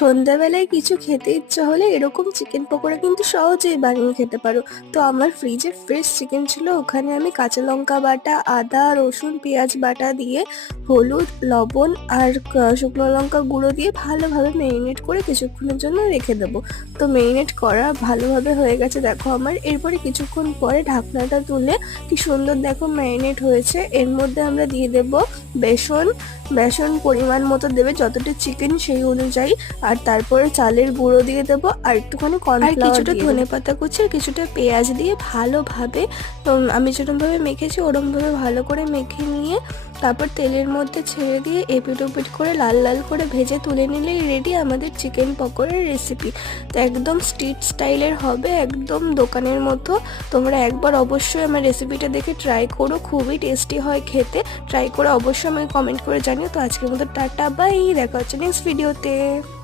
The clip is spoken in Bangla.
সন্ধ্যাবেলায় কিছু খেতে ইচ্ছা হলে এরকম চিকেন পকোড়া কিন্তু সহজেই বানিয়ে খেতে পারো। তো আমার ফ্রিজে ফ্রেশ চিকেন ছিল, ওখানে আমি কাঁচা লঙ্কা বাটা, আদা রসুন পেঁয়াজ বাটা দিয়ে হলুদ লবণ আর শুকনো লঙ্কা গুঁড়ো দিয়ে ভালোভাবে ম্যারিনেট করে কিছুক্ষণের জন্য রেখে দেবো। তো ম্যারিনেট করা ভালোভাবে হয়ে গেছে দেখো আমার। এরপরে কিছুক্ষণ পরে ঢাকনাটা তুলে কি সুন্দর দেখো ম্যারিনেট হয়েছে। এর মধ্যে আমরা দিয়ে দেব বেসন। বেসন পরিমাণ মতো দেবে, যতটা চিকেন সেই অনুযায়ী। আর তারপরে চালের গুঁড়ো দিয়ে দেবো আর একটুখানি কর্নফ্লাওয়ার, কিছুটা ধনেপাতা কুচি আর কিছুটা পেঁয়াজ দিয়ে ভালোভাবে, আমি যেরকমভাবে মেখেছি ওরমভাবে ভালো করে মেখে নিয়ে তারপর তেলের মধ্যে ছেড়ে দিয়ে এপিট ওপিট করে লাল লাল করে ভেজে তুলে নিলেই রেডি আমাদের চিকেন পকোড়ার রেসিপি। তো একদম স্ট্রিট স্টাইলের হবে, একদম দোকানের মতো। তোমরা একবার অবশ্যই আমার রেসিপিটা দেখে ট্রাই করো, খুবই টেস্টি হয় খেতে। ট্রাই করে অবশ্যই আমাকে কমেন্ট করে জানিও। তো আজকের মতো টাটা বাই, দেখা হচ্ছে নেক্সট ভিডিওতে।